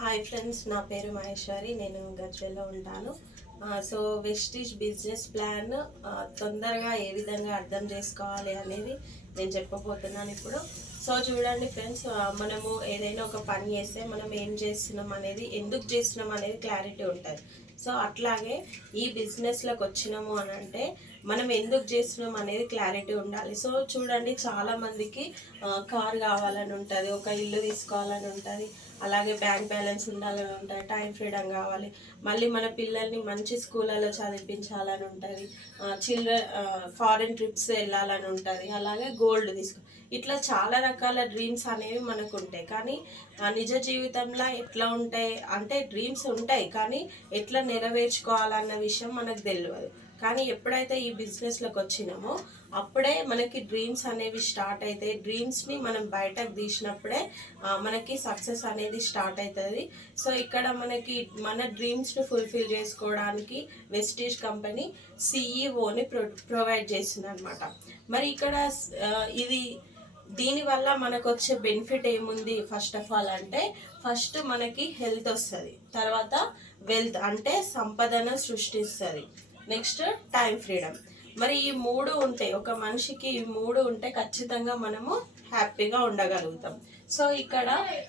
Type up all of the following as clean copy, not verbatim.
Hi friends, నా పేరు మహేశ్వరి. నేను గజ్వేల్లో ఉంటాను. సో వెస్టీజ్ బిజినెస్ ప్లాన్ తొందరగా ఏ విధంగా అర్థం చేసుకోవాలి అనేది నేను చెప్పబోతున్నాను ఇప్పుడు. సో చూడండి ఫ్రెండ్స్, మనము ఏదైనా ఒక పని చేస్తే మనం ఏం చేస్తున్నాం అనేది, ఎందుకు చేస్తున్నాం అనేది క్లారిటీ ఉంటుంది. సో అట్లాగే ఈ బిజినెస్లోకి వచ్చినాము అని అంటే మనం ఎందుకు చేస్తున్నాం అనేది క్లారిటీ ఉండాలి. సో చూడండి, చాలామందికి కార్ కావాలని ఉంటుంది, ఒక ఇల్లు తీసుకోవాలని ఉంటుంది, అలాగే బ్యాంక్ బ్యాలెన్స్ ఉండాలని ఉంటుంది, టైం ఫ్రీడమ్ కావాలి, మళ్ళీ మన పిల్లల్ని మంచి స్కూళ్ళలో చదివించాలని ఉంటుంది, ఫారిన్ ట్రిప్స్ వెళ్ళాలని ఉంటుంది, అలాగే గోల్డ్ తీసుకో, ఇట్లా చాలా రకాల డ్రీమ్స్ అనేవి మనకు ఉంటాయి. కానీ నిజ జీవితంలో ఎట్లా ఉంటాయి అంటే, డ్రీమ్స్ ఉంటాయి కానీ ఎట్లా నెరవేర్చుకోవాలన్న విషయం మనకు తెలియదు. కానీ ఎప్పుడైతే ఈ బిజినెస్లోకి వచ్చినామో అప్పుడే మనకి డ్రీమ్స్ అనేవి స్టార్ట్ అవుతాయి. డ్రీమ్స్ని మనం బయటకు తీసినప్పుడే మనకి సక్సెస్ అనేది స్టార్ట్ అవుతుంది. సో ఇక్కడ మనకి మన డ్రీమ్స్ని ఫుల్ఫిల్ చేసుకోవడానికి వెస్టీజ్ కంపెనీ సిఈఓని ప్రొవైడ్ చేస్తుంది అనమాట. మరి ఇక్కడ ఇది దీనివల్ల మనకు వచ్చే బెనిఫిట్ ఏముంది ఫస్ట్ ఆఫ్ ఆల్ అంటే, ఫస్ట్ మనకి హెల్త్ వస్తుంది, తర్వాత వెల్త్ అంటే సంపదను సృష్టిస్తుంది, నెక్స్ట్ టైం ఫ్రీడమ్. మరి ఈ మూడు ఉంటాయి, ఒక మనిషికి ఈ మూడు ఉంటే ఖచ్చితంగా మనము హ్యాపీగా ఉండగలుగుతాం. సో ఇక్కడ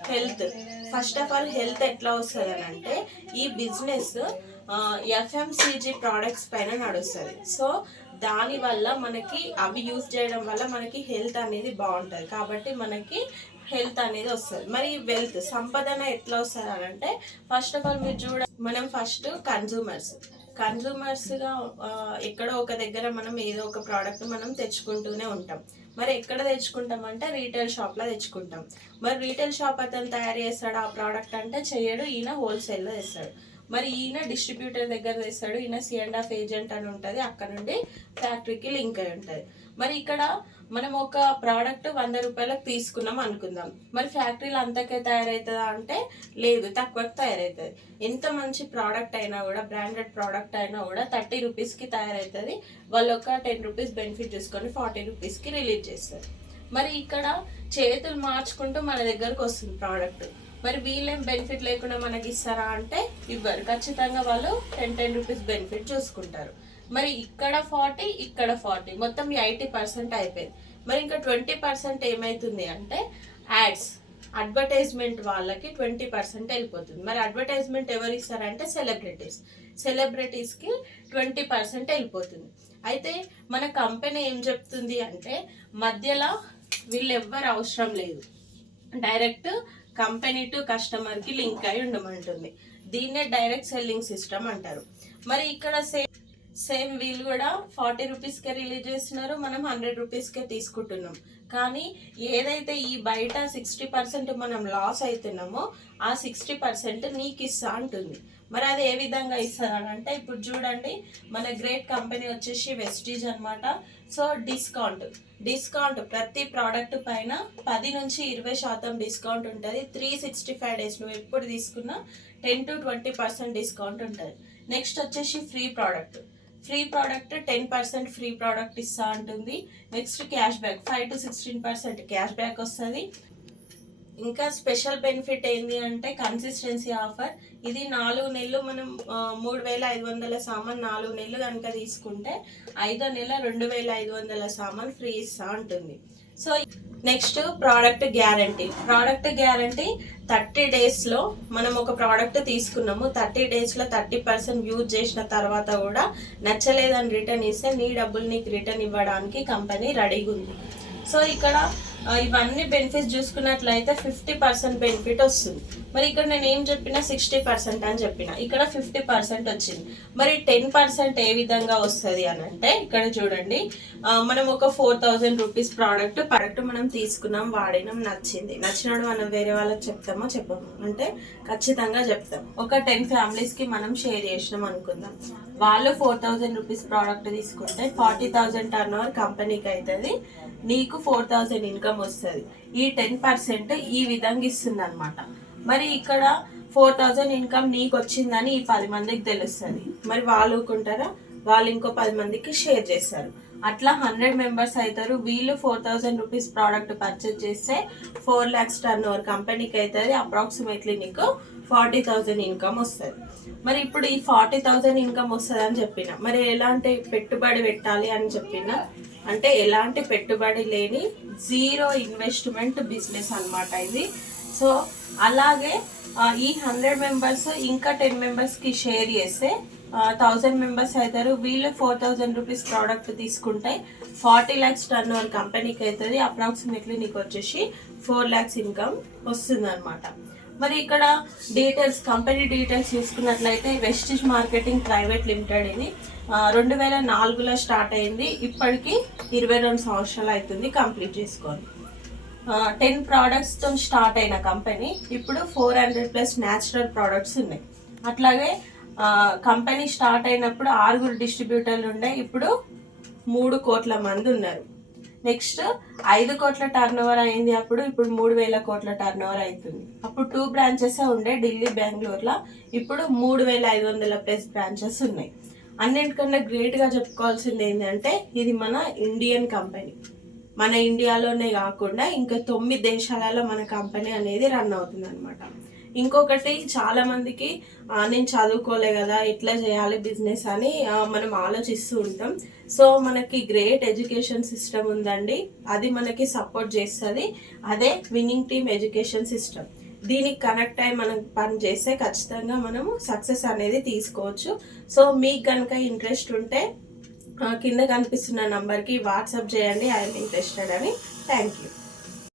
health, first of all health ఎట్లా వస్తుంది అని అంటే, ఈ బిజినెస్ ఎఫ్ఎంసీజీ ప్రోడక్ట్స్ పైన నడుస్తుంది. సో దానివల్ల మనకి అవి యూజ్ చేయడం వల్ల మనకి హెల్త్ అనేది బాగుంటుంది, కాబట్టి మనకి హెల్త్ అనేది వస్తుంది. మరి వెల్త్, సంపదన ఎట్లా వస్తుంది అని అంటే, ఫస్ట్ ఆఫ్ ఆల్ మీరు మనం ఫస్ట్ కన్జ్యూమర్స్గా ఎక్కడో ఒక దగ్గర మనం ఏదో ఒక ప్రోడక్ట్ మనం తెచ్చుకుంటూనే ఉంటాం. మరి ఎక్కడ తెచ్చుకుంటాం అంటే రీటైల్ షాప్లో తెచ్చుకుంటాం. మరి రీటైల్ షాప్ అతను తయారు చేస్తాడు ఆ ప్రోడక్ట్ అంటే చేయడు, ఈయన హోల్సేల్లో తెస్తాడు. మరి ఈయన డిస్ట్రిబ్యూటర్ దగ్గర తెస్తాడు, ఈయన C&F ఏజెంట్ అని ఉంటుంది, అక్కడ నుండి ఫ్యాక్టరీకి లింక్ అయి ఉంటుంది. మరి ఇక్కడ మనం ఒక ప్రోడక్ట్ 100 రూపాయలకు తీసుకున్నాం అనుకుందాం, మరి ఫ్యాక్టరీలో అంతకే తయారవుతుందా అంటే లేదు, తక్కువకి తయారవుతుంది. ఎంత మంచి ప్రోడక్ట్ అయినా కూడా, బ్రాండెడ్ ప్రోడక్ట్ అయినా కూడా 30 రూపీస్కి తయారవుతుంది. వాళ్ళు ఒక 10 రూపీస్ బెనిఫిట్ చూసుకొని 40 రూపీస్కి రిలీజ్ చేస్తారు. మరి ఇక్కడ చేతులు మార్చుకుంటూ మన దగ్గరకు వస్తుంది ప్రోడక్ట్. మరి వీళ్ళేం బెనిఫిట్ లేకుండా మనకి ఇస్తారా అంటే ఇవ్వరు, ఖచ్చితంగా వాళ్ళు 10 రూపీస్ బెనిఫిట్ చూసుకుంటారు. మరి ఇక్కడ 40, ఇక్కడ 40, మొత్తం 80% అయిపోయింది. మరి ఇంకా 20% ఏమవుతుంది అంటే యాడ్స్, అడ్వర్టైజ్మెంట్ వాళ్ళకి 20% వెళ్ళిపోతుంది. మరి అడ్వర్టైజ్మెంట్ ఎవరు ఇస్తారంటే సెలబ్రిటీస్కి 20% వెళ్ళిపోతుంది. అయితే మన కంపెనీ ఏం చెప్తుంది అంటే, మధ్యలో వీళ్ళు ఎవ్వరు అవసరం లేదు, డైరెక్ట్ కంపెనీ టు కస్టమర్కి లింక్ అయి ఉండమంటుంది. దీన్నే డైరెక్ట్ సెల్లింగ్ సిస్టమ్ అంటారు. మరి ఇక్కడ సేమ్ వీళ్ళు కూడా 40 రూపీస్కే రిలీజ్ చేస్తున్నారు, మనం 100 రూపీస్కే తీసుకుంటున్నాం. కానీ ఏదైతే ఈ బయట 60% మనం లాస్ అవుతున్నామో ఆ 60% నీకు ఇస్తా అంటుంది. మరి అది ఏ విధంగా ఇస్తుంది అంటే, ఇప్పుడు చూడండి, మన గ్రేట్ కంపెనీ వచ్చేసి వెస్టీజ్ అనమాట. సో డిస్కౌంట్ ప్రతి ప్రోడక్ట్ పైన 10 నుంచి 20% డిస్కౌంట్ ఉంటుంది. 365 డేస్ నువ్వు ఎప్పుడు తీసుకున్నా 10 to 20% డిస్కౌంట్ ఉంటుంది. నెక్స్ట్ వచ్చేసి ఫ్రీ ప్రోడక్ట్ 10% ఫ్రీ ప్రోడక్ట్ ఇస్తా ఉంటుంది. Next cash back 5 to 16% cash back వస్తుంది. ఇంకా స్పెషల్ బెనిఫిట్ ఏంటి అంటే కన్సిస్టెన్సీ ఆఫర్. ఇది 4 నెలలు మనం 3500 సామాన్ 4 నెలలు కనుక తీసుకుంటే 5వ నెల 2500 సామాన్ ఫ్రీ ఇస్తా ఉంటుంది. సో నెక్స్ట్ ప్రోడక్ట్ గ్యారంటీ 30 డేస్లో మనం ఒక ప్రోడక్ట్ తీసుకున్నాము, 30 డేస్లో 30% యూజ్ చేసిన తర్వాత కూడా నచ్చలేదని రిటర్న్ ఇస్తే నీ డబ్బులు నీకు రిటర్న్ ఇవ్వడానికి కంపెనీ రెడీగా ఉంది. సో ఇక్కడ ఇవన్నీ బెనిఫిట్స్ చూసుకున్నట్లయితే 50% బెనిఫిట్ వస్తుంది. మరి ఇక్కడ నేను ఏం చెప్పినా 60% అని చెప్పిన, ఇక్కడ 50% వచ్చింది. మరి 10% ఏ విధంగా వస్తుంది అని అంటే, ఇక్కడ చూడండి, మనం ఒక 4000 రూపీస్ ప్రోడక్ట్ మనం తీసుకున్నాం, వాడినాం, నచ్చినాడు మనం వేరే వాళ్ళకి చెప్తామో చెప్పము అంటే ఖచ్చితంగా చెప్తాం. ఒక 10 ఫ్యామిలీస్కి మనం షేర్ చేసినాం అనుకుందాం, వాళ్ళు 4000 రూపీస్ ప్రోడక్ట్ తీసుకుంటే 40,000 టర్న్ ఓవర్ కంపెనీకి అవుతుంది, నీకు 4000 ఇన్కమ్ వస్తుంది. ఈ 10% ఈ విధంగా ఇస్తుంది అనమాట. మరి ఇక్కడ 4000 ఇన్కమ్ నీకు వచ్చిందని ఈ 10 మందికి తెలుస్తుంది. మరి వాళ్ళు ఊరుకుంటారా, వాళ్ళు ఇంకో 10 మందికి షేర్ చేస్తారు. అట్లా 100 మెంబర్స్ అవుతారు. వీళ్ళు 4000 రూపీస్ ప్రోడక్ట్ పర్చేజ్ చేస్తే 4 lakhs టర్న్ ఓవర్ కంపెనీకి అవుతుంది. అప్రాక్సిమేట్లీ నీకు 40,000 ఇన్కమ్ వస్తుంది. మరి ఇప్పుడు ఈ 40,000 ఇన్కమ్ వస్తుంది అని చెప్పిన, మరి ఎలాంటి పెట్టుబడి పెట్టాలి అని చెప్పిన అంటే ఎలాంటి పెట్టుబడి లేని జీరో ఇన్వెస్ట్మెంట్ బిజినెస్ అన్నమాట ఇది. సో అలాగే ఈ 100 మెంబర్స్ ఇంకా 10 మెంబర్స్కి షేర్ చేస్తే 1000 మెంబర్స్ అవుతారు. వీళ్ళు 4000 రూపీస్ ప్రోడక్ట్ తీసుకుంటే 40 lakhs టర్న్ ఓవర్ కంపెనీకి అవుతుంది. అప్రాక్సిమేట్లీ నీకు వచ్చేసి 4 lakhs ఇన్కమ్ వస్తుంది అనమాట. మరి ఇక్కడ డీటెయిల్స్, కంపెనీ డీటెయిల్స్ చూసుకున్నట్లయితే వెస్టిజ్ మార్కెటింగ్ ప్రైవేట్ లిమిటెడ్ ఇది 2004లో స్టార్ట్ అయింది. ఇప్పటికి 22 సంవత్సరాలు అవుతుంది కంప్లీట్ చేసుకోవాలి. 10 ప్రోడక్ట్స్తో స్టార్ట్ అయిన కంపెనీ ఇప్పుడు 400+ న్యాచురల్ ప్రోడక్ట్స్ ఉన్నాయి. అట్లాగే కంపెనీ స్టార్ట్ అయినప్పుడు 6 డిస్ట్రిబ్యూటర్లు ఉండే, ఇప్పుడు 3 కోట్ల మంది ఉన్నారు. నెక్స్ట్ 5 కోట్ల టర్న్ ఓవర్ అయింది అప్పుడు, ఇప్పుడు 3,000 కోట్ల టర్న్ ఓవర్ అవుతుంది. అప్పుడు 2 బ్రాంచెస్ ఉండే ఢిల్లీ, బెంగళూరులో, ఇప్పుడు 3,500+ బ్రాంచెస్ ఉన్నాయి. అన్నింటికన్నా గ్రేట్గా చెప్పుకోవాల్సింది ఏంటంటే ఇది మన ఇండియన్ కంపెనీ. మన ఇండియాలోనే కాకుండా ఇంకా 9 దేశాలలో మన కంపెనీ అనేది రన్ అవుతుంది అనమాట. ఇంకొకటి, చాలా మందికి నేను చదువుకోలే కదా ఎట్లా చేయాలి బిజినెస్ అని మనం ఆలోచిస్తూ ఉంటాం. సో మనకి గ్రేట్ ఎడ్యుకేషన్ సిస్టమ్ ఉందండి, అది మనకి సపోర్ట్ చేస్తుంది. అదే విన్నింగ్ టీమ్ ఎడ్యుకేషన్ సిస్టమ్. దీనికి కనెక్ట్ అయ్యి మనం పని చేస్తే ఖచ్చితంగా మనము సక్సెస్ అనేది తీసుకోవచ్చు. సో మీకు కనుక ఇంట్రెస్ట్ ఉంటే కింద కనిపిస్తున్న నంబర్కి వాట్సాప్ చేయండి, ఐఎమ్ ఇంట్రెస్టెడ్ అని. Thank you.